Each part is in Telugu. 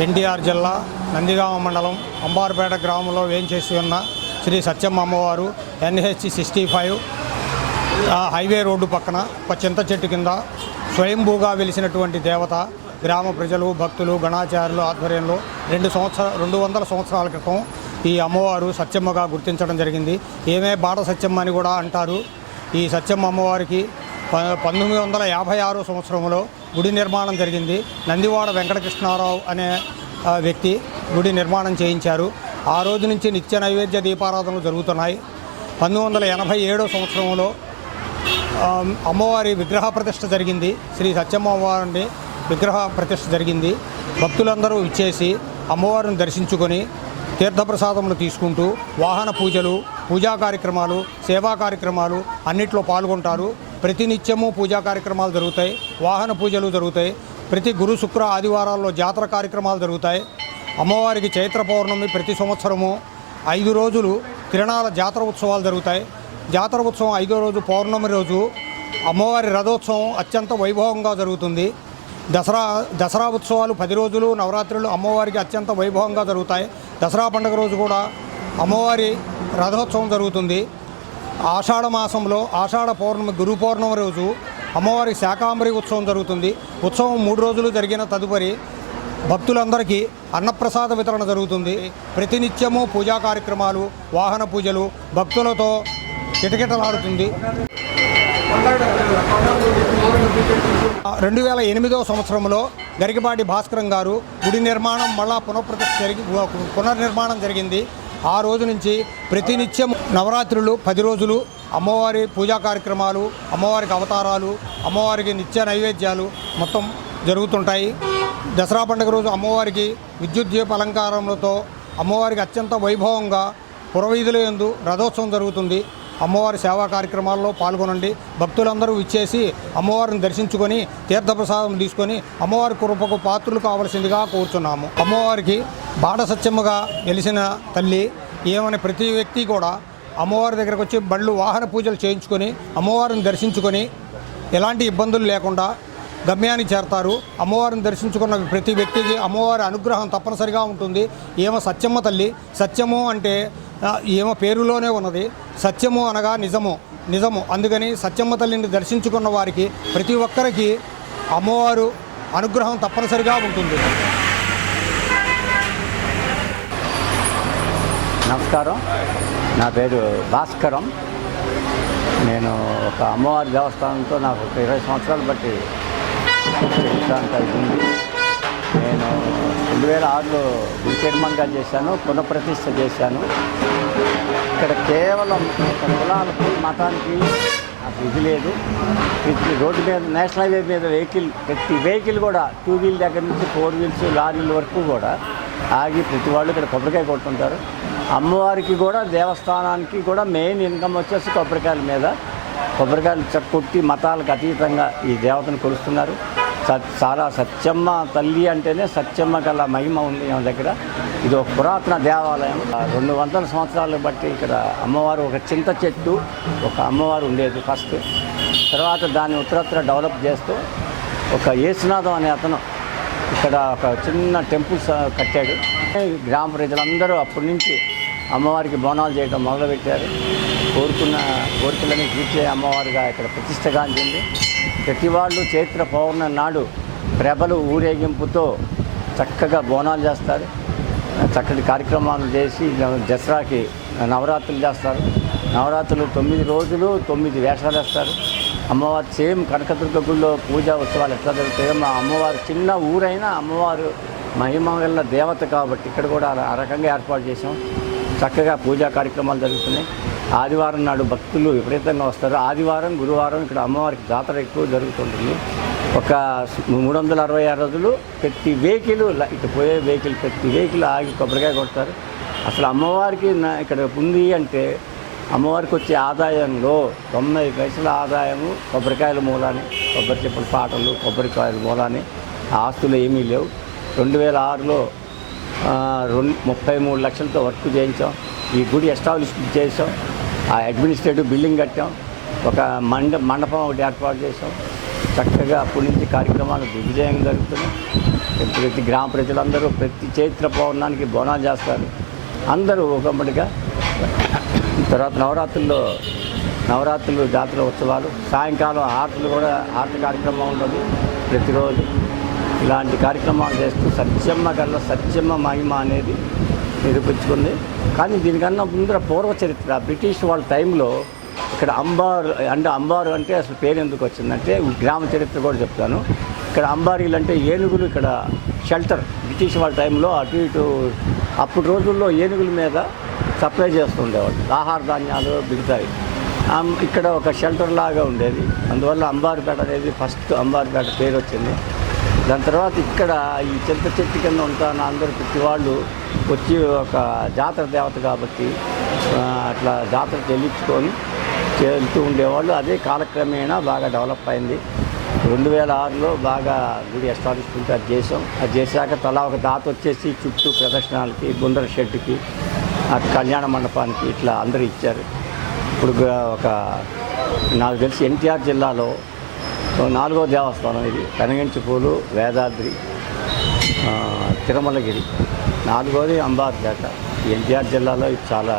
ఎన్టీఆర్ జిల్లా నందిగామ మండలం అంబార్పేట గ్రామంలో వేంచేసి ఉన్న శ్రీ సత్యం అమ్మవారు NH sixty five highway road పక్కన ఒక చింత చెట్టు కింద స్వయంభూగా వెలిసినటువంటి దేవత గ్రామ ప్రజలు భక్తులు గణాచారులు ఆధ్వర్యంలో రెండు సంవత్సర రెండు వందల సంవత్సరాల క్రితం ఈ అమ్మవారు సత్యమ్మగా గుర్తించడం జరిగింది. ఏమే బాట సత్యమ్మ అని కూడా అంటారు. ఈ సత్యమ్మ అమ్మవారికి ప- పంతొమ్మిది వందల యాభై ఆరో సంవత్సరంలో గుడి నిర్మాణం జరిగింది. నందివాడ వెంకటకృష్ణారావు అనే వ్యక్తి గుడి నిర్మాణం చేయించారు. ఆ రోజు నుంచి నిత్య నైవేద్య దీపారాధనలు జరుగుతున్నాయి. పంతొమ్మిది వందల ఎనభై ఏడో సంవత్సరంలో అమ్మవారి విగ్రహ ప్రతిష్ఠ జరిగింది. శ్రీ సత్యమ్మవారిని విగ్రహ ప్రతిష్ఠ జరిగింది. భక్తులందరూ ఇచ్చేసి అమ్మవారిని దర్శించుకొని తీర్థప్రసాదములు తీసుకుంటూ వాహన పూజలు పూజా కార్యక్రమాలు సేవా కార్యక్రమాలు అన్నిట్లో పాల్గొంటారు. ప్రతినిత్యము పూజా కార్యక్రమాలు జరుగుతాయి వాహన పూజలు జరుగుతాయి ప్రతి గురు శుక్ర ఆదివారాల్లో జాతర కార్యక్రమాలు జరుగుతాయి. అమ్మవారికి చైత్ర పౌర్ణమి ప్రతి సంవత్సరము ఐదు రోజులు తిరణాల జాతర ఉత్సవాలు జరుగుతాయి. జాతర ఉత్సవం ఐదో రోజు పౌర్ణమి రోజు అమ్మవారి రథోత్సవం అత్యంత వైభవంగా జరుగుతుంది. దసరా దసరా ఉత్సవాలు పది రోజులు నవరాత్రులు అమ్మవారికి అత్యంత వైభవంగా జరుగుతాయి. దసరా పండుగ రోజు కూడా అమ్మవారి రథోత్సవం జరుగుతుంది. ఆషాఢ మాసంలో ఆషాఢ పౌర్ణమి గురు పౌర్ణమి రోజు అమ్మవారి శాకాంబరి ఉత్సవం జరుగుతుంది. ఉత్సవం మూడు రోజులు జరిగిన తదుపరి భక్తులందరికీ అన్నప్రసాద వితరణ జరుగుతుంది. ప్రతినిత్యము పూజా కార్యక్రమాలు వాహన పూజలు భక్తులతో కిటకిటలాడుతుంది. రెండు వేల ఎనిమిదవ సంవత్సరంలో గరికపాటి భాస్కరం గారు గుడి నిర్మాణం మళ్ళా పునఃప్రతి జరిగి పునర్నిర్మాణం జరిగింది. ఆ రోజు నుంచి ప్రతినిత్యం నవరాత్రులు పది రోజులు అమ్మవారి పూజా కార్యక్రమాలు అమ్మవారికి అవతారాలు అమ్మవారికి నిత్య నైవేద్యాలు మొత్తం జరుగుతుంటాయి. దసరా పండుగ రోజు అమ్మవారికి విద్యుత్ దీప అలంకారములతో అమ్మవారికి అత్యంత వైభవంగా పురవీధుల యందు రథోత్సవం జరుగుతుంది. అమ్మవారి సేవా కార్యక్రమాల్లో పాల్గొనండి. భక్తులందరూ ఇచ్చేసి అమ్మవారిని దర్శించుకొని తీర్థప్రసాదం తీసుకొని అమ్మవారి కృపకు పాత్రలు కావలసిందిగా కోరుచున్నాము. అమ్మవారికి బాట సత్యమ్మగా వెలిసిన తల్లి ఏమని ప్రతి వ్యక్తి కూడా అమ్మవారి దగ్గరకు వచ్చి బళ్ళు వాహన పూజలు చేయించుకొని అమ్మవారిని దర్శించుకొని ఎలాంటి ఇబ్బందులు లేకుండా గమ్యాన్ని చేరతారు. అమ్మవారిని దర్శించుకున్న ప్రతి వ్యక్తికి అమ్మవారి అనుగ్రహం తప్పనిసరిగా ఉంటుంది. ఏమో సత్యమ్మ తల్లి సత్యము అంటే ఏమో పేరులోనే ఉన్నది. సత్యము అనగా నిజము నిజము. అందుకని సత్యమ్మ తల్లిని దర్శించుకున్న వారికి ప్రతి ఒక్కరికి అమ్మవారు అనుగ్రహం తప్పనిసరిగా ఉంటుంది. నమస్కారం. నా పేరు భాస్కరం. నేను ఒక అమ్మవారి దేవస్థానంతో నాకు ఒక ఇరవై సంవత్సరాలు బట్టి కలిగింది నేను రెండు వేల ఆరులో గుడి చైర్మన్గా చేశాను పునఃప్రతిష్ఠ చేశాను. ఇక్కడ కేవలం ఒక మతానికి నాకు ఇది లేదు. ప్రతి రోడ్డు మీద నేషనల్ హైవే మీద వెహికల్ ప్రతి వెహికల్ కూడా టూ వీల్ దగ్గర నుంచి ఫోర్ వీల్స్ లారీల వరకు కూడా ఆగి ప్రతి వాళ్ళు ఇక్కడ కొబ్బరికాయ కొట్టుకుంటారు అమ్మవారికి కూడా దేవస్థానానికి కూడా మెయిన్ ఇన్కమ్ వచ్చేసి కొబ్బరికాయల మీద. కొబ్బరికాయలు చ- కొట్టి మతాలకు అతీతంగా ఈ దేవతను కొలుస్తున్నారు. చాలా సత్యమ్మ తల్లి అంటేనే సత్యమ్మ గల మహిమ ఉంది ఆమె దగ్గర. ఇది ఒక పురాతన దేవాలయం. రెండు వందల సంవత్సరాలు బట్టి ఇక్కడ అమ్మవారు ఒక చింత చెట్టు ఒక అమ్మవారు ఉండేది ఫస్ట్. తర్వాత దాన్ని ఉత్తరత్తర డెవలప్ చేస్తూ ఒక యేసునాథం అనే అతను ఇక్కడ ఒక చిన్న టెంపుల్స్ కట్టాడు. గ్రామ ప్రజలందరూ అప్పటి నుంచి అమ్మవారికి బోనాలు చేయడం మొదలుపెట్టారు. కోరుకున్న కోరికలని తీర్చే అమ్మవారిగా ఇక్కడ ప్రతిష్టగాంచింది ప్రతివాళ్ళు చైత్ర పౌర్ణమి నాడు ప్రభలు ఊరేగింపుతో చక్కగా బోనాలు చేస్తారు. చక్కటి కార్యక్రమాలు చేసి దసరాకి నవరాత్రులు చేస్తారు. నవరాత్రులు తొమ్మిది రోజులు తొమ్మిది వేషాలు వేస్తారు. అమ్మవారు సేమ్ కనకదుర్గ గుడిలో పూజా ఉత్సవాలు ఎట్లా జరుగుతాయో మా అమ్మవారు చిన్న ఊరైనా అమ్మవారు మహిమ గల దేవత కాబట్టి ఇక్కడ కూడా ఆ రకంగా ఏర్పాటు చేసాం చక్కగా పూజా కార్యక్రమాలు జరుగుతున్నాయి. ఆదివారం నాడు భక్తులు విపరీతంగా వస్తారు. ఆదివారం గురువారం ఇక్కడ అమ్మవారికి జాతర ఎక్కువ జరుగుతుంటుంది. ఒక మూడు వందల అరవై ఆరు రోజులు ప్రతి వెహికల్ ఇటు పోయే వెహికల్ ప్రతి వెహికల్ ఆగి కొబ్బరికాయ కొడతారు. అసలు అమ్మవారికి నా- ఇక్కడ ఉంది అంటే అమ్మవారికి వచ్చే ఆదాయంలో తొంభై పైసల ఆదాయము కొబ్బరికాయల మూలానే కొబ్బరి చెప్పుల పాటలు కొబ్బరికాయల మూలానే. ఆస్తులు ఏమీ లేవు. రెండు వేల ఆరులో రెండు ముప్పై మూడు లక్షలతో వర్క్ చేయించాం. ఈ గుడి ఎస్టాబ్లిష్మెంట్ చేసాం ఆ అడ్మినిస్ట్రేటివ్ బిల్డింగ్ కట్టాం. ఒక మండ మండపం ఒకటి ఏర్పాటు చేసాం చక్కగా అప్పటి నుంచి కార్యక్రమాలు దిగ్విజయం జరుగుతున్నాయి. ప్రతి గ్రామ ప్రజలందరూ ప్రతి చైత్ర పౌర్ణానికి బోనాలు చేస్తారు. అందరూ ఒకమ్మడిగా తర్వాత నవరాత్రుల్లో నవరాత్రులు జాతర ఉత్సవాలు సాయంకాలం ఆటలు కూడా ఆట కార్యక్రమం ఉంటుంది ప్రతిరోజు. ఇలాంటి కార్యక్రమాలు చేస్తూ సత్యమ్మ కల్లా సత్యమ్మ మహిమ అనేది నిరూపించుకుంది. కానీ దీనికన్నా ముందర పూర్వ చరిత్ర బ్రిటిష్ వాళ్ళ టైంలో ఇక్కడ అంబారు అంటే అంబారు అంటే అసలు పేరు ఎందుకు వచ్చిందంటే గ్రామ చరిత్ర కూడా చెప్తాను. ఇక్కడ అంబారీలు అంటే ఏనుగులు ఇక్కడ షెల్టర్ బ్రిటిష్ వాళ్ళ టైంలో అటు ఇటు అప్పుడు రోజుల్లో ఏనుగుల మీద సప్లై చేస్తుండేవాళ్ళు ఆహార ధాన్యాలు మిగతాయి ఇక్కడ ఒక షెల్టర్ లాగా ఉండేది. అందువల్ల అంబారుపేట అనేది ఫస్ట్ అంబారుపేట పేరు వచ్చింది. దాని తర్వాత ఇక్కడ ఈ చింత చెట్టు కింద ఉంటాను అందరు ప్రతి వాళ్ళు వచ్చి ఒక జాతర దేవత కాబట్టి అట్లా జాతర చెల్లించుకొని చేస్తూ ఉండేవాళ్ళు. అదే కాలక్రమేణా బాగా డెవలప్ అయింది. రెండు వేల ఆరులో బాగా గుడి ఎస్టాబ్లిష్మెంట్ అది చేసాం అది చేశాక తలా ఒక దాత వచ్చేసి చుట్టూ ప్రదర్శనలకి గుండ్ర షెడ్కి అటు కళ్యాణ మండపానికి ఇట్లా అందరూ ఇచ్చారు. ఇప్పుడు ఒక నాకు తెలిసి ఎన్టీఆర్ జిల్లాలో నాలుగో దేవస్థానం ఇది. కనగంచిపూలు వేదాద్రి తిరుమలగిరి. నాలుగోది అంబార్పేట ఎన్టీఆర్ జిల్లాలో ఇది చాలా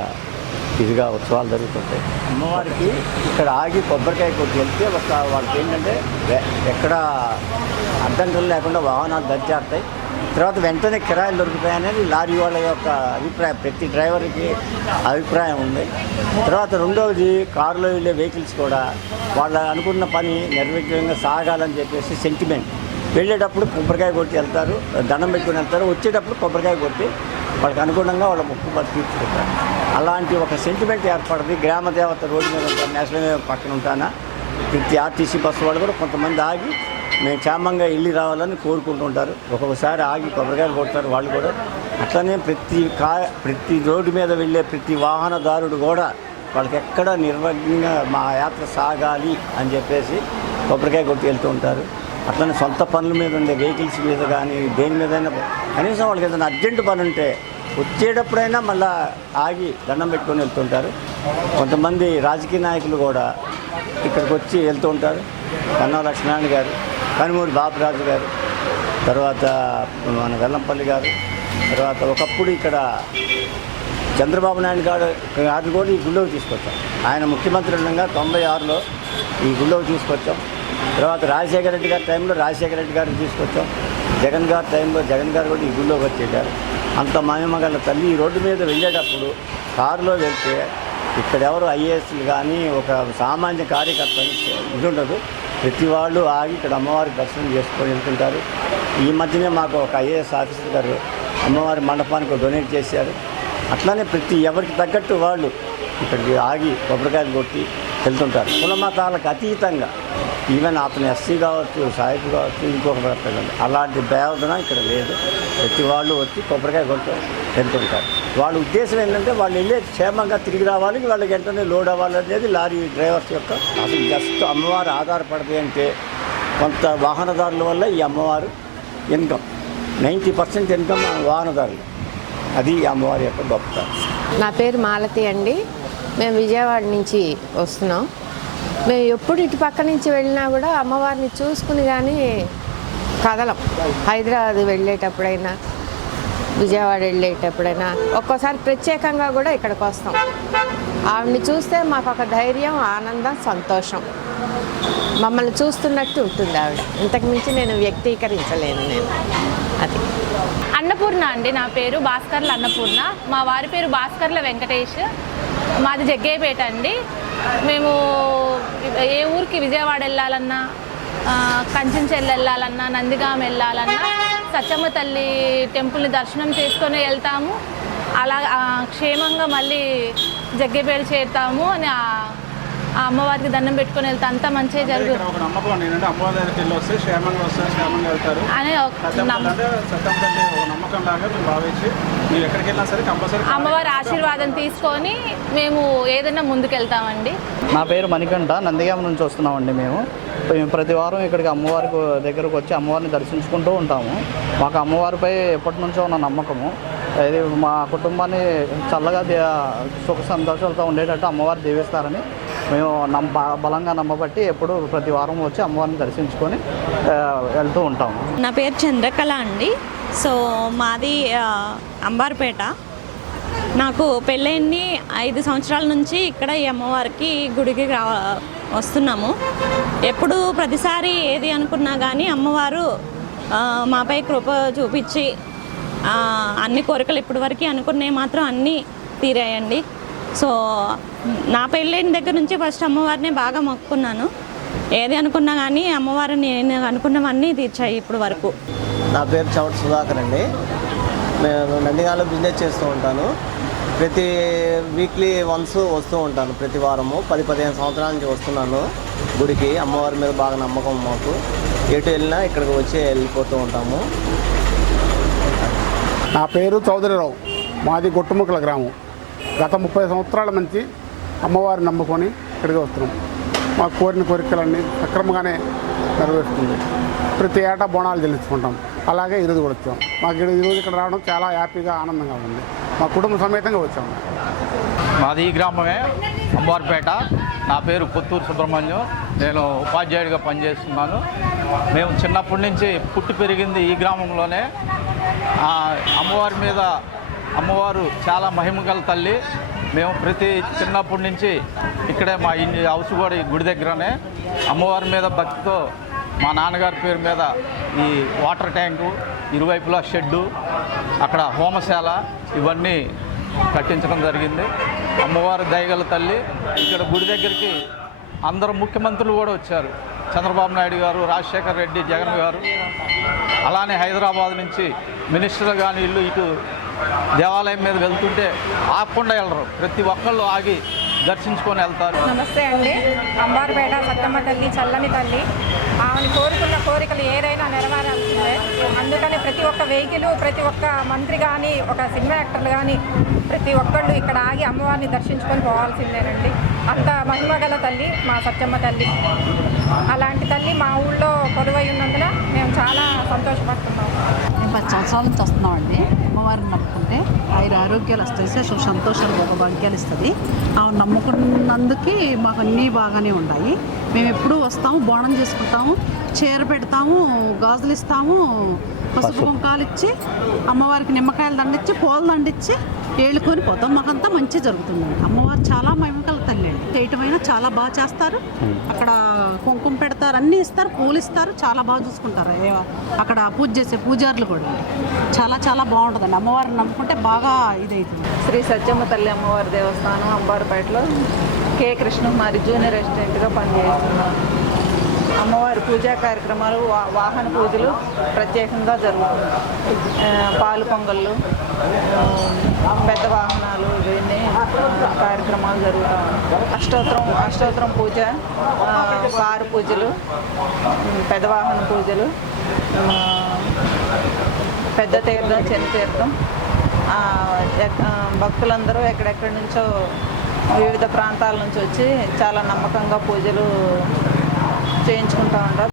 ఇదిగా ఉత్సవాలు జరుగుతుంటాయి. అమ్మవారికి ఇక్కడ ఆగి కొబ్బరికాయ కొట్టి వెళ్తే ఒక వాళ్ళకి ఏంటంటే ఎక్కడ అడ్డంకులు లేకుండా వాహనాలు దర్జారుతాయి తర్వాత వెంటనే కిరాయిలు దొరుకుతాయనేది లారీ వాళ్ళ యొక్క అభిప్రాయం. ప్రతి డ్రైవర్కి అభిప్రాయం ఉంది. తర్వాత రెండవది కారులో వెళ్ళే వెహికల్స్ కూడా వాళ్ళ అనుకున్న పని నిర్విఘ్నంగా సాగాలని చెప్పేసి సెంటిమెంట్ వెళ్ళేటప్పుడు కొబ్బరికాయ కొట్టి వెళ్తారు దండం పెట్టుకుని వెళ్తారు వచ్చేటప్పుడు కొబ్బరికాయ కొట్టి వాళ్ళకి అనుగుణంగా వాళ్ళ ముక్కు బతి తీర్చుకుంటారు. అలాంటి ఒక సెంటిమెంట్ ఏర్పడింది. గ్రామ దేవత రోడ్డు మీద ఉంటాను నేషనల్ పక్కన ఉంటానా? ప్రతి ఆర్టీసీ బస్సు వాళ్ళు కూడా కొంతమంది ఆగి మేము క్షేమంగా ఇల్లు రావాలని కోరుకుంటుంటారు. ఒక్కొక్కసారి ఆగి కొబ్బరికాయలు కొడతారు వాళ్ళు కూడా. అట్లనే ప్రతి కా ప్రతి రోడ్డు మీద వెళ్ళే ప్రతి వాహనదారుడు కూడా వాళ్ళకి ఎక్కడ నిర్వజ్ఞంగా మా యాత్ర సాగాలి అని చెప్పేసి కొబ్బరికాయ కొట్టి వెళ్తూ ఉంటారు. అట్లనే సొంత పనుల మీద ఉండే వెహికల్స్ మీద కానీ దేని మీదైనా కనీసం వాళ్ళకి ఏదైనా అర్జెంట్ పని ఉంటే వచ్చేటప్పుడైనా మళ్ళా ఆగి దండం పెట్టుకొని వెళ్తుంటారు. కొంతమంది రాజకీయ నాయకులు కూడా ఇక్కడికి వచ్చి వెళ్తూ ఉంటారు. కన్నా లక్ష్మీనారాయణ గారు. కనుమూరి బాబురాజు గారు తర్వాత మన వెల్లంపల్లి గారు తర్వాత ఒకప్పుడు ఇక్కడ చంద్రబాబు నాయుడు గారు గారిని కూడా ఈ గుళ్ళోకి తీసుకొచ్చాం. ఆయన ముఖ్యమంత్రి ఉండగా తొంభై ఆరులో ఈ గుళ్ళోకి తీసుకొచ్చాం. తర్వాత రాజశేఖర రెడ్డి గారి టైంలో రాజశేఖర రెడ్డి గారిని తీసుకొచ్చాం. జగన్ గారి టైంలో జగన్ గారు కూడా ఈ గుళ్ళోకి వచ్చేటారు అంత మహిమగల తల్లి ఈ రోడ్డు మీద వెళ్ళేటప్పుడు కారులో వెళ్తే ఇక్కడ ఎవరు ఐఏఎస్లు కానీ ఒక సామాన్య కార్యకర్త ఇది ఉండదు ప్రతి వాళ్ళు ఆగి ఇక్కడ అమ్మవారి దర్శనం చేసుకొని వెళ్తుంటారు. ఈ మధ్యనే మాకు ఒక ఐఏఎస్ ఆఫీసర్ గారు అమ్మవారి మండపానికి డొనేట్ చేశారు. అట్లానే ప్రతి ఎవరికి తగ్గట్టు వాళ్ళు ఇక్కడికి ఆగి కొబ్బరికాయలు కొట్టి వెళ్తుంటారు. కులమతాలకు అతీతంగా. ఈవెన్ అతను ఎస్సీ కావచ్చు సాయిబు కావచ్చు ఇంకొక అలాంటి భేదన ఇక్కడ లేదు. ప్రతి వాళ్ళు వచ్చి కొబ్బరికాయ కొట్టు వెళ్తుంటారు. వాళ్ళ ఉద్దేశం ఏంటంటే వాళ్ళు వెళ్ళే క్షేమంగా తిరిగి రావాలి వాళ్ళకి వెంటనే లోడ్ అవ్వాలి అనేది లారీ డ్రైవర్స్ యొక్క అసలు జస్ట్ అమ్మవారు ఆధారపడది అంటే కొంత వాహనదారుల వల్ల ఈ అమ్మవారు ఇన్కమ్ నైంటీ పర్సెంట్ ఇన్కమ్ వాహనదారులు. అది ఈ అమ్మవారి యొక్క గొప్ప నా పేరు మాలతి అండి. మేము విజయవాడ నుంచి వస్తున్నాం. మేము ఎప్పుడు ఇటు పక్క నుంచి వెళ్ళినా కూడా అమ్మవారిని చూసుకుని కానీ కదలం. హైదరాబాద్ వెళ్ళేటప్పుడైనా. విజయవాడ వెళ్ళేటప్పుడైనా ఒక్కోసారి ప్రత్యేకంగా కూడా ఇక్కడికి వస్తాం. ఆవిడని చూస్తే మాకు ఒక ధైర్యం ఆనందం సంతోషం. మమ్మల్ని చూస్తున్నట్టు ఉంటుంది ఆవిడ. ఇంతకు మించి నేను వ్యక్తీకరించలేను నేను. అది. అన్నపూర్ణ అండి నా పేరు భాస్కర్ల అన్నపూర్ణ. మా వారి పేరు భాస్కర్ల వెంకటేష్. మాది జగ్గయ్యపేట అండి. మేము ఏ ఊరికి విజయవాడ వెళ్ళాలన్నా ఆ, వెళ్ళాలన్నా నందిగాం వెళ్ళాలన్నా సత్యమ్మ తల్లి టెంపుల్ని దర్శనం చేసుకొని వెళ్తాము. అలా క్షేమంగా మళ్ళీ జగ్గేపేట చేరుతాము అని ఆ అమ్మవారికి దండం పెట్టుకొని వెళ్తే అంతా మంచిగా ఇక్కడ జరుగు ఒక నమ్మకం ఉంది. ఏంటంటే అమ్మవారి దగ్గరికి వెళ్ళి వస్తే క్షేమంగా వస్తారు క్షేమంగా వెళ్తారు. అని ఒక సత్యం నమ్మ- అంటే సత్యం తల్లి ఒక నమ్మకం లాగా మేము భావించి మీరు ఎక్కడికి వెళ్ళినా సరే కంపల్సరీ అమ్మవారి ఆశీర్వాదం తీసుకొని మేము ఏదైనా ముందుకెళ్తామండి. నా పేరు మణికంఠ నందిగామ నుంచి వస్తున్నామండి మేము. మేము ప్రతి వారం ఇక్కడికి అమ్మవారి దగ్గరకు వచ్చి అమ్మవారిని దర్శించుకుంటూ ఉంటాము. మాకు అమ్మవారిపై ఎప్పటి నుంచో ఉన్న నమ్మకము. ఇది మా కుటుంబాన్ని చల్లగా సుఖ సంతోషాలతో ఉండేటట్టు అమ్మవారు దీవిస్తారని మేము నమ్మ బలంగా నమ్మబట్టి ఎప్పుడు ప్రతి వారం వచ్చి అమ్మవారిని దర్శించుకొని వెళ్తూ ఉంటాము. నా పేరు చంద్రకళ అండి. సో మాది అంబార్పేట. నాకు పెళ్ళైంది ఐదు సంవత్సరాల నుంచి ఇక్కడ ఈ అమ్మవారికి గుడికి రా వస్తున్నాము. ఎప్పుడు ప్రతిసారి ఏది అనుకున్నా కానీ అమ్మవారు మాపై కృప చూపించి అన్ని కోరికలు ఇప్పటివరకు అనుకున్నవి మాత్రం అన్నీ తీరాయండి. సో నా పెళ్ళైన దగ్గర నుంచి ఫస్ట్ అమ్మవారిని బాగా మొక్కుకున్నాను. ఏది అనుకున్నా కానీ అమ్మవారు నేను అనుకున్నవన్నీ తీర్చాయి ఇప్పుడు వరకు. నా పేరు చౌట్ సుధాకర్ అండి. నేను నందిగాలో బిజినెస్ చేస్తూ ఉంటాను. ప్రతి వీక్లీ వన్స్ వస్తూ ఉంటాను ప్రతి వారము. పది పదిహేను సంవత్సరాల నుంచి వస్తున్నాను గుడికి. అమ్మవారి మీద బాగా నమ్మకం మాకు. ఎటు వెళ్ళినా ఇక్కడికి వచ్చి వెళ్ళిపోతూ ఉంటాము. నా పేరు చౌదరిరావు. మాది గొట్టుముక్కల గ్రామం. గత ముప్పై సంవత్సరాల నుంచి అమ్మవారిని నమ్ముకొని ఇక్కడికి వస్తున్నాం. మాకు కోరిన కోరికలన్నీ సక్రమంగానే నెరవేరుస్తుంది. ప్రతి ఏటా బోనాలు చెల్లించుకుంటాం. అలాగే ఈరోజు కూడా వచ్చాం. మాకు ఈరోజు ఇక్కడ రావడం చాలా హ్యాపీగా ఆనందంగా ఉంది. మా కుటుంబ సమేతంగా వచ్చాము. మాది ఈ గ్రామమే అంబార్పేట. నా పేరు పుత్తూరు సుబ్రహ్మణ్యం. నేను ఉపాధ్యాయుడిగా పనిచేస్తున్నాను. మేము చిన్నప్పటి నుంచి పుట్టి పెరిగింది ఈ గ్రామంలోనే. అమ్మవారి మీద అమ్మవారు చాలా మహిమగల తల్లి. మేము ప్రతి చిన్నప్పటి నుంచి ఇక్కడే మా ఇంటి హౌస్ కూడా గుడి దగ్గరనే. అమ్మవారి మీద భక్తితో మా నాన్నగారి పేరు మీద ఈ వాటర్ ట్యాంకు ఇరువైపులా షెడ్డు అక్కడ హోమశాల ఇవన్నీ కట్టించడం జరిగింది. అమ్మవారి దయగల తల్లి ఇక్కడ గుడి దగ్గరికి అందరు ముఖ్యమంత్రులు కూడా వచ్చారు. చంద్రబాబు నాయుడు గారు రాజశేఖర్ రెడ్డి జగన్ గారు. అలానే హైదరాబాద్ నుంచి మినిస్టర్లు కానీ ఇల్లు ఇటు దేవాలయం మీద వెళ్తుంటే ఆగకుండా వెళ్ళరు. ప్రతి ఒక్కళ్ళు ఆగి దర్శించుకొని వెళ్తారు. నమస్తే అండి. అంబారుపేట సత్తమ్మ తల్లి చల్లని తల్లి. ఆమెను కోరుకున్న కోరికలు ఏదైనా నెరవేరాల్సిందే. అందుకని ప్రతి ఒక్క వెహికల్ ప్రతి ఒక్క మంత్రి కానీ ఒక సినిమా యాక్టర్లు కానీ ప్రతి ఒక్కళ్ళు ఇక్కడ ఆగి అమ్మవారిని దర్శించుకొని పోవాల్సిందేనండి. అంత మహిమగల తల్లి మా సత్యమ్మ తల్లి. అలాంటి తల్లి మా ఊళ్ళో కొలువై ఉన్నందున మేము చాలా సంతోషపడుతున్నాం. మేము పది సంవత్సరాల నుంచి వస్తున్నామండి అమ్మవారిని నమ్ముకుంటే ఆయన ఆరోగ్యాలు వస్తాయి సుఖ సంతోషాలు ఒక భాగ్యాలు ఇస్తుంది. ఆమె నమ్ముకున్నందుకు మాకు అన్నీ బాగానే ఉన్నాయి. మేము ఎప్పుడూ వస్తాము బోనం చేసుకుంటాము చీర పెడతాము గాజులు ఇస్తాము పసుపు కుంకాలు ఇచ్చి అమ్మవారికి నిమ్మకాయలు దండిచ్చి పూల దండిచ్చి ఏళ్ళుకొని పోతాం. మాకంతా మంచి జరుగుతుందండి. అమ్మవారు చాలా మహిమకల తల్లి అండి చాలా బాగా చేస్తారు. అక్కడ కుంకుమ పెడతారు అన్నీ ఇస్తారు పూలు ఇస్తారు చాలా బాగా చూసుకుంటారు. ఏ- అక్కడ పూజ చేసే పూజారులు కూడా. చాలా చాలా బాగుంటుందండి. అమ్మవారిని నమ్ముకుంటే బాగా ఇదైతుంది. శ్రీ సత్యమ్మ తల్లి అమ్మవారి దేవస్థానం అంబారుపేటలో కే. కృష్ణకుమారి జూనియర్ రెసిడెంట్గా పనిచేస్తున్నాను అమ్మవారి పూజా కార్యక్రమాలు వా- వాహన పూజలు ప్రత్యేకంగా జరుగుతుంది పాలు పొంగళ్ళు పెద్ద వాహనాలు ఇవన్నీ కార్యక్రమాలు జరుగుతాయి అష్టోత్తరం అష్టోత్తరం పూజ కారు పూజలు పెదవాహన పెద్ద వాహన పూజలు పెద్ద తీర్థం చిన్న తీర్థం ఆ, భక్తులందరూ ఎక్కడెక్కడి నుంచో వివిధ ప్రాంతాల నుంచి వచ్చి చాలా నమ్మకంగా పూజలు చేయించుకుంటూ ఉంటారు.